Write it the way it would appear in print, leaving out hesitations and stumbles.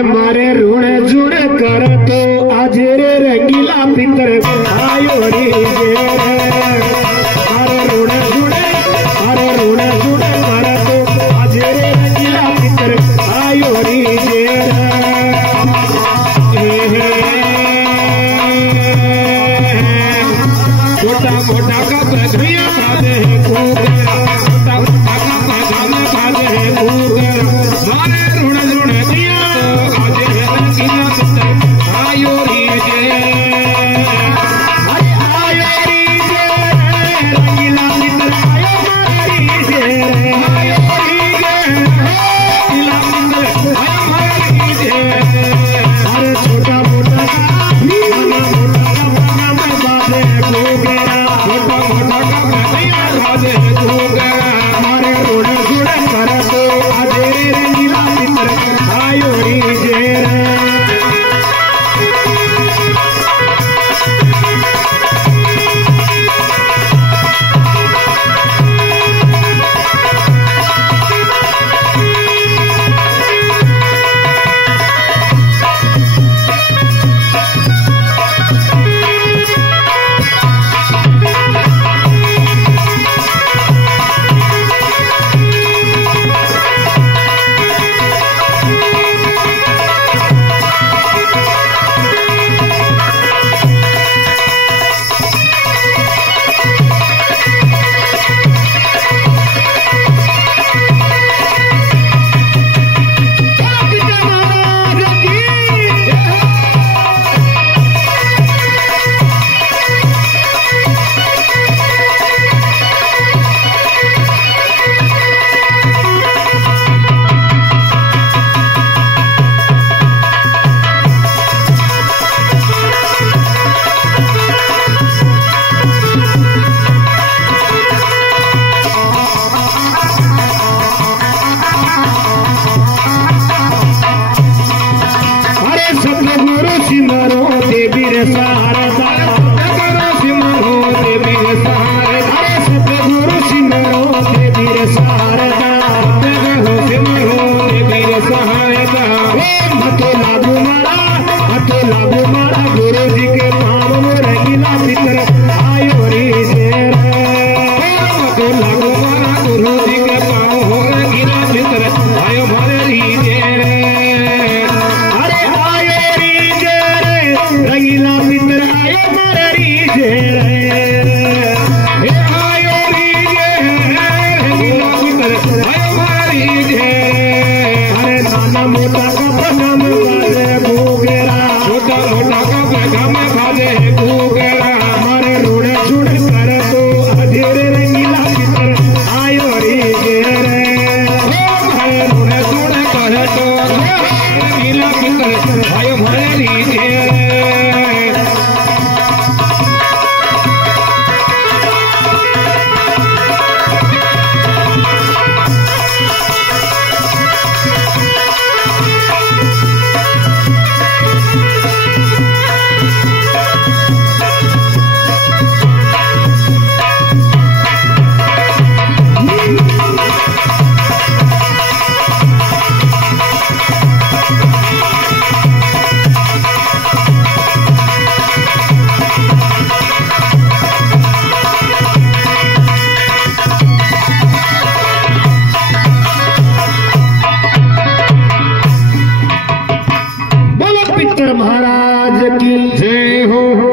अरे मारे ऋण जुण कर तो आज रे रंगीला पितर आयो रे अरे ऋण जुण कर तो आज रे रंगीला पितर आयो रे छोटा मोटा का प्रक्रिया खाते हैं छोटा मोटा का पजामा खाते हैं मारे ऋण जुण दिया आज रे रंगीला पितर आयो रे अरे आयो रे रंगीला पितर आयो मारे आयो रे रंगीला पितर आयो मारे अरे छोटा मोटा हमारे रोड जुड़ कर तो अजय रंगीला पितर आयो रे महाराज की जय हो।